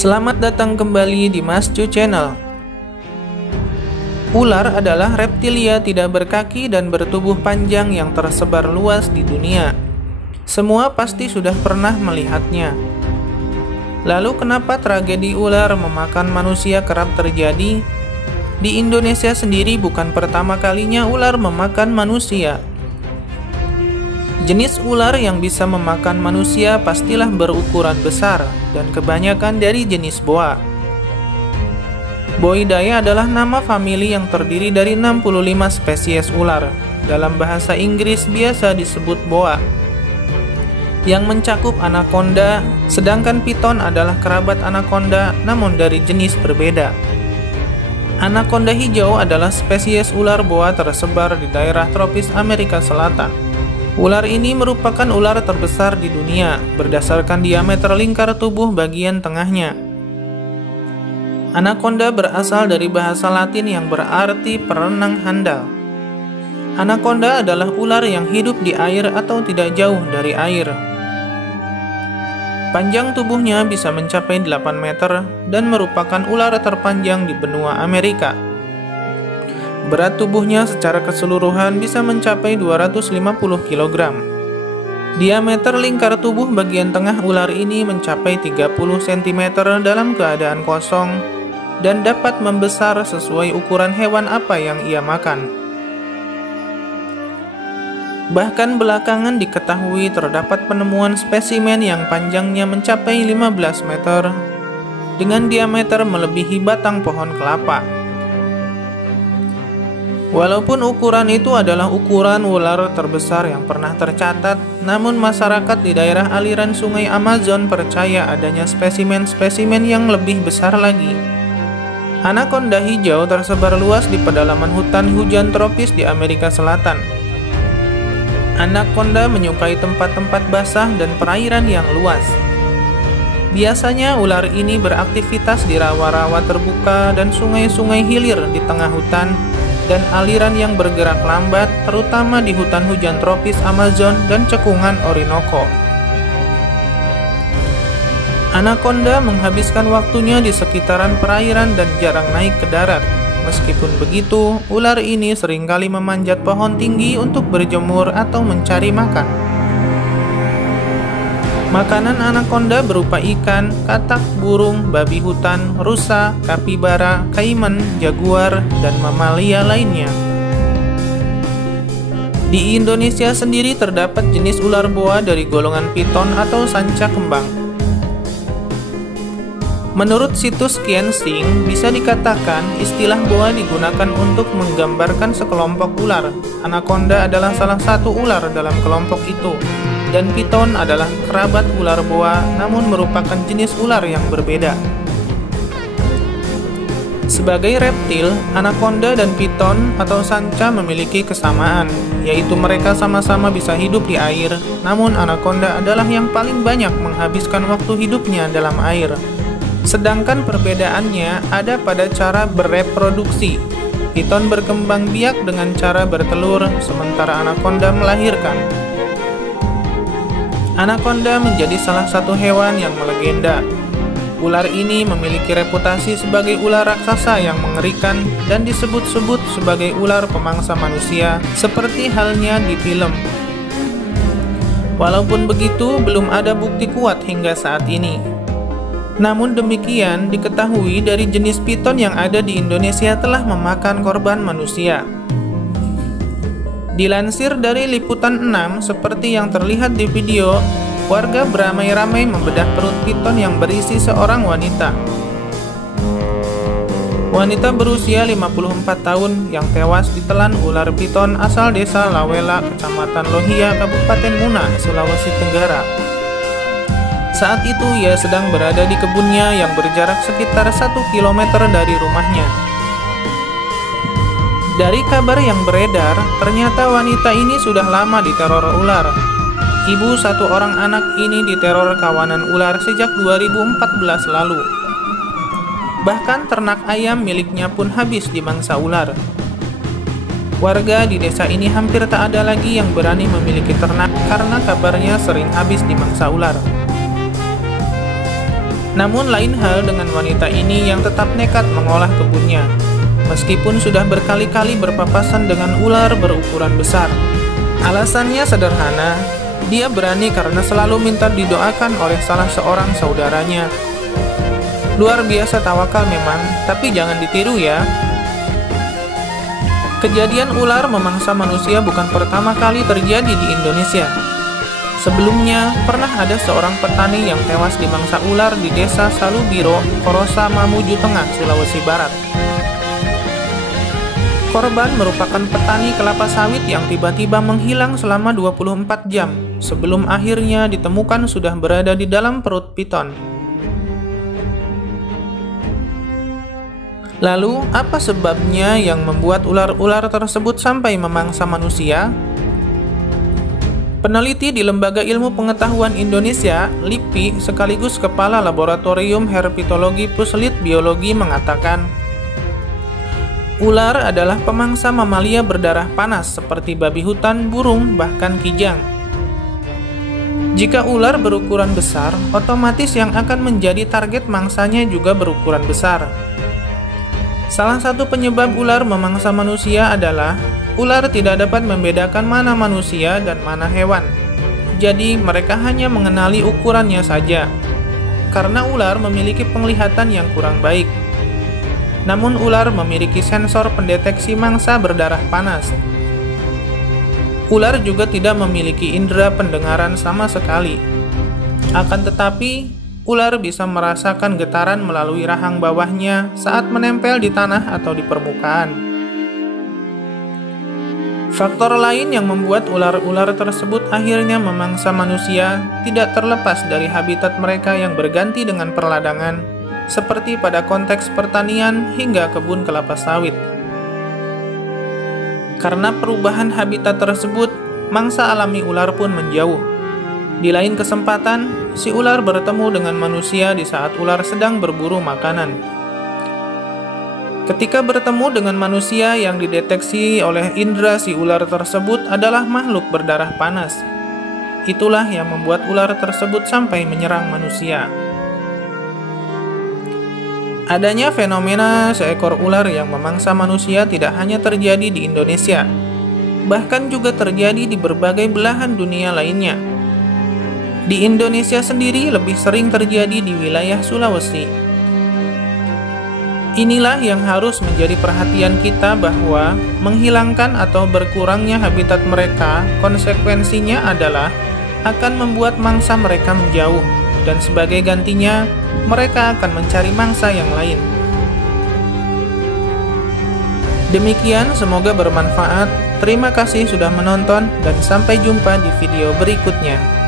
Selamat datang kembali di Mascu Channel. Ular adalah reptilia tidak berkaki dan bertubuh panjang yang tersebar luas di dunia. Semua pasti sudah pernah melihatnya. Lalu kenapa tragedi ular memakan manusia kerap terjadi? Di Indonesia sendiri bukan pertama kalinya ular memakan manusia. Jenis ular yang bisa memakan manusia pastilah berukuran besar dan kebanyakan dari jenis boa. Boidae adalah nama famili yang terdiri dari 65 spesies ular. Dalam bahasa Inggris biasa disebut boa, yang mencakup anaconda, sedangkan piton adalah kerabat anaconda namun dari jenis berbeda. Anaconda hijau adalah spesies ular boa tersebar di daerah tropis Amerika Selatan. Ular ini merupakan ular terbesar di dunia berdasarkan diameter lingkar tubuh bagian tengahnya. Anaconda berasal dari bahasa Latin yang berarti perenang handal. Anaconda adalah ular yang hidup di air atau tidak jauh dari air. Panjang tubuhnya bisa mencapai 8 meter dan merupakan ular terpanjang di benua Amerika. Berat tubuhnya secara keseluruhan bisa mencapai 250 kg. Diameter lingkar tubuh bagian tengah ular ini mencapai 30 cm dalam keadaan kosong dan dapat membesar sesuai ukuran hewan apa yang ia makan. Bahkan belakangan diketahui terdapat penemuan spesimen yang panjangnya mencapai 15 meter dengan diameter melebihi batang pohon kelapa. Walaupun ukuran itu adalah ukuran ular terbesar yang pernah tercatat, namun masyarakat di daerah aliran sungai Amazon percaya adanya spesimen-spesimen yang lebih besar lagi. Anaconda hijau tersebar luas di pedalaman hutan hujan tropis di Amerika Selatan. Anaconda menyukai tempat-tempat basah dan perairan yang luas. Biasanya ular ini beraktivitas di rawa-rawa terbuka dan sungai-sungai hilir di tengah hutan dan aliran yang bergerak lambat, terutama di hutan hujan tropis Amazon dan cekungan Orinoco. Anaconda menghabiskan waktunya di sekitaran perairan dan jarang naik ke darat. Meskipun begitu, ular ini seringkali memanjat pohon tinggi untuk berjemur atau mencari makan. Makanan anaconda berupa ikan, katak, burung, babi hutan, rusa, kapibara, kaiman, jaguar, dan mamalia lainnya. Di Indonesia sendiri terdapat jenis ular boa dari golongan piton atau sanca kembang. Menurut situs Kiensing, bisa dikatakan istilah boa digunakan untuk menggambarkan sekelompok ular. Anaconda adalah salah satu ular dalam kelompok itu, dan piton adalah kerabat ular boa namun merupakan jenis ular yang berbeda. Sebagai reptil, anaconda dan piton atau sanca memiliki kesamaan, yaitu mereka sama-sama bisa hidup di air, namun anaconda adalah yang paling banyak menghabiskan waktu hidupnya dalam air. Sedangkan perbedaannya ada pada cara bereproduksi. Piton berkembang biak dengan cara bertelur, sementara anaconda melahirkan. Anaconda menjadi salah satu hewan yang melegenda. Ular ini memiliki reputasi sebagai ular raksasa yang mengerikan dan disebut-sebut sebagai ular pemangsa manusia, seperti halnya di film. Walaupun begitu, belum ada bukti kuat hingga saat ini. Namun demikian, diketahui dari jenis piton yang ada di Indonesia telah memakan korban manusia. Dilansir dari Liputan 6, seperti yang terlihat di video, warga beramai-ramai membedah perut piton yang berisi seorang wanita. Wanita berusia 54 tahun yang tewas ditelan ular piton asal desa Lawela, Kecamatan Lohia, Kabupaten Muna, Sulawesi Tenggara. Saat itu ia sedang berada di kebunnya yang berjarak sekitar 1 km dari rumahnya. Dari kabar yang beredar, ternyata wanita ini sudah lama diteror ular. Ibu satu orang anak ini diteror kawanan ular sejak 2014 lalu. Bahkan ternak ayam miliknya pun habis dimangsa ular. Warga di desa ini hampir tak ada lagi yang berani memiliki ternak karena kabarnya sering habis dimangsa ular. Namun lain hal dengan wanita ini yang tetap nekat mengolah kebunnya, meskipun sudah berkali-kali berpapasan dengan ular berukuran besar. Alasannya sederhana, dia berani karena selalu minta didoakan oleh salah seorang saudaranya. Luar biasa tawakal memang, tapi jangan ditiru ya. Kejadian ular memangsa manusia bukan pertama kali terjadi di Indonesia. Sebelumnya, pernah ada seorang petani yang tewas dimangsa ular di desa Salubiro, Korosa, Mamuju Tengah, Sulawesi Barat. Korban merupakan petani kelapa sawit yang tiba-tiba menghilang selama 24 jam, sebelum akhirnya ditemukan sudah berada di dalam perut piton. Lalu, apa sebabnya yang membuat ular-ular tersebut sampai memangsa manusia? Peneliti di Lembaga Ilmu Pengetahuan Indonesia, LIPI, sekaligus Kepala Laboratorium Herpetologi Puslit Biologi mengatakan, ular adalah pemangsa mamalia berdarah panas seperti babi hutan, burung, bahkan kijang. Jika ular berukuran besar, otomatis yang akan menjadi target mangsanya juga berukuran besar. Salah satu penyebab ular memangsa manusia adalah ular tidak dapat membedakan mana manusia dan mana hewan. Jadi, mereka hanya mengenali ukurannya saja. Karena ular memiliki penglihatan yang kurang baik. Namun, ular memiliki sensor pendeteksi mangsa berdarah panas. Ular juga tidak memiliki indera pendengaran sama sekali. Akan tetapi, ular bisa merasakan getaran melalui rahang bawahnya saat menempel di tanah atau di permukaan. Faktor lain yang membuat ular-ular tersebut akhirnya memangsa manusia tidak terlepas dari habitat mereka yang berganti dengan perladangan, seperti pada konteks pertanian hingga kebun kelapa sawit. Karena perubahan habitat tersebut, mangsa alami ular pun menjauh. Di lain kesempatan, si ular bertemu dengan manusia di saat ular sedang berburu makanan. Ketika bertemu dengan manusia, yang dideteksi oleh indera si ular tersebut adalah makhluk berdarah panas. Itulah yang membuat ular tersebut sampai menyerang manusia. Adanya fenomena seekor ular yang memangsa manusia tidak hanya terjadi di Indonesia, bahkan juga terjadi di berbagai belahan dunia lainnya. Di Indonesia sendiri lebih sering terjadi di wilayah Sulawesi. Inilah yang harus menjadi perhatian kita bahwa menghilangkan atau berkurangnya habitat mereka konsekuensinya adalah akan membuat mangsa mereka menjauh, dan sebagai gantinya mereka akan mencari mangsa yang lain. Demikian, semoga bermanfaat. Terima kasih sudah menonton dan sampai jumpa di video berikutnya.